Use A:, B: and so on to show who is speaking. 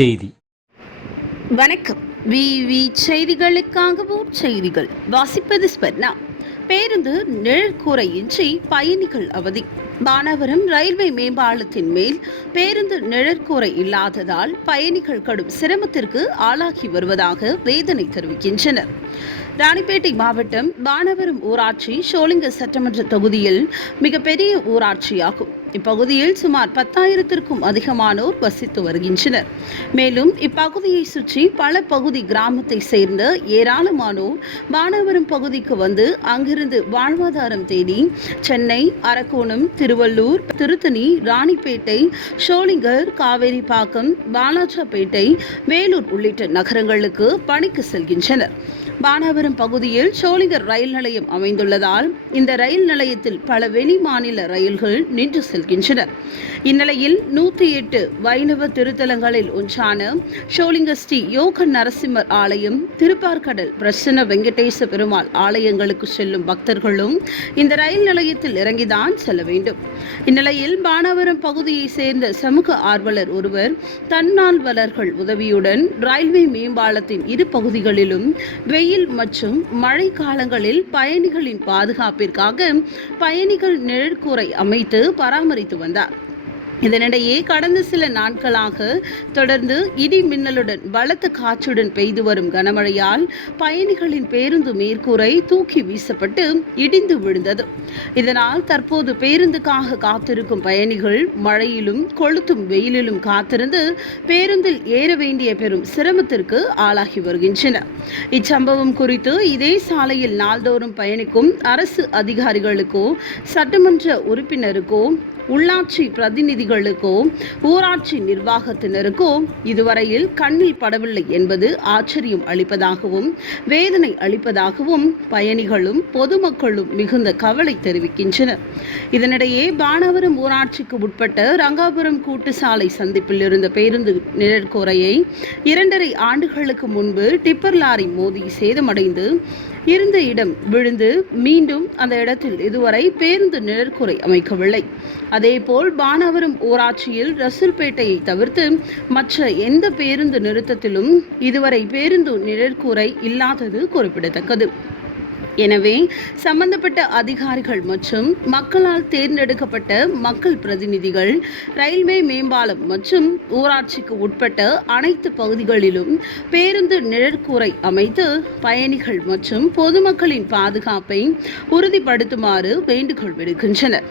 A: செய்தி.
B: வணக்கம். விவி செய்திகளுக்காகவும் செய்திகள் வாசிப்பது ஸ்பர்ணா பேருந்து நிழற்கூரையின்றி பயணிகள் அவதி. பானவரம் ரயில்வே மேம்பாலத்தின் மேல் பேருந்து நிழற்கூரை இல்லாததால் பயணிகள் கடும் சிரமத்திற்கு ஆளாகி வருவதாக வேதனை தெரிவிக்கின்றனர். ராணிப்பேட்டை மாவட்டம் பானவரம் ஊராட்சி ஷோலிங்க சட்டமன்ற தொகுதியில் மிகப்பெரிய ஊராட்சியாகும். இப்பகுதியில் சுமார் பத்தாயிரத்திற்கும் அதிகமானோர் வசித்து வருகின்றனர். மேலும் இப்பகுதியை சுற்றி பல பகுதி கிராமத்தை சேர்ந்த ஏராளமானோர் பானவரம் பகுதிக்கு வந்து அங்கிருந்து வாழ்வாதாரம் தேடி சென்னை அரக்கோணம் திருவள்ளூர் திருத்தணி ராணிப்பேட்டை ஷோலிங்கர் காவேரிப்பாக்கம் பாலாஜாப்பேட்டை வேலூர் உள்ளிட்ட நகரங்களுக்கு பணிக்கு செல்கின்றனர். பானாவரம் பகுதியில் சோளிங்கர் ரயில் நிலையம் அமைந்துள்ளதால் இந்த ரயில் நிலையத்தில் பல வெளி மாநில ரயில்கள் நின்று செல்கின்றன. இந்நிலையில் நூற்றி எட்டு வைணவ திருத்தலங்களில் ஒன்றான ஷோலிங்க ஸ்ரீ யோக நரசிம்மர் ஆலயம் திருப்பார்கடல் பிரசன்ன வெங்கடேச பெருமாள் ஆலயங்களுக்கு செல்லும் பக்தர்களும் இந்த ரயில் நிலையத்தில் இறங்கிதான் செல்ல வேண்டும். இந்நிலையில் பானாவரம் பகுதியை சேர்ந்த சமூக ஆர்வலர் ஒருவர் தன்னால்வலர்கள் உதவியுடன் ரயில்வே மேம்பாலத்தின் இரு பகுதிகளிலும் வெயில் மற்றும் மழை காலங்களில் பயணிகளின் பாதுகாப்பிற்காக பயணிகள் நிழற்கூரை அமைத்து பராமரித்து வந்தார். இதனிடையே கடந்த சில நாட்களாக தொடர்ந்து இடி மின்னலுடன் பலத்த காற்றுடன் பெய்து வரும் கனமழையால் பயணிகளின் பேருந்து மேற்கூரை தூக்கி வீசப்பட்டு இடிந்து விழுந்தது. இதனால் தற்போது பேருந்துக்காக காத்திருக்கும் பயணிகள் மழையிலும் கொளுத்தும் வெயிலிலும் காத்திருந்து பேருந்தில் ஏற வேண்டிய பெரும் சிரமத்திற்கு ஆளாகி வருகின்றனர். இச்சம்பவம் குறித்து இதே சாலையில் நாள்தோறும் பயணிக்கும் அரசு அதிகாரிகளுக்கோ சட்டமன்ற உறுப்பினருக்கோ உள்ளாட்சி பிரதிநிதிகளுக்கோ ஊராட்சி நிர்வாகத்தினருக்கோ இதுவரையில் கண்ணில் படவில்லை என்பது ஆச்சரியம் அளிப்பதாகவும் வேதனை அளிப்பதாகவும் பயணிகளும் பொதுமக்களும் மிகுந்த கவலை தெரிவிக்கின்றனர். இதனிடையே பானவரம் ஊராட்சிக்கு உட்பட்ட ரங்காபுரம் கூட்டு சாலை சந்திப்பில் இருந்த பேருந்து நிழற்குறையை இரண்டரை ஆண்டுகளுக்கு முன்பு டிப்பர் லாரி மோதி சேதமடைந்து இருந்த இடம் விழுந்து மீண்டும் அந்த இடத்தில் இதுவரை பேருந்து நிழற்குறை அமைக்கவில்லை. அதேபோல் பானவரம் ஊராட்சியில் ரசூல்பேட்டையை தவிர்த்து மற்ற எந்த பேருந்து நிறுத்தத்திலும் இதுவரை பேருந்து நிழற்கூரை இல்லாதது குறிப்பிடத்தக்கது. எனவே சம்பந்தப்பட்ட அதிகாரிகள் மற்றும் மக்களால் தேர்ந்தெடுக்கப்பட்ட மக்கள் பிரதிநிதிகள் ரயில்வே மேம்பாலம் மற்றும் ஊராட்சிக்கு உட்பட்ட அனைத்து பகுதிகளிலும் பேருந்து நிழற்கூரை அமைத்து பயணிகள் மற்றும் பொதுமக்களின் பாதுகாப்பை உறுதிப்படுத்துமாறு வேண்டுகோள் விடுக்கின்றனர்.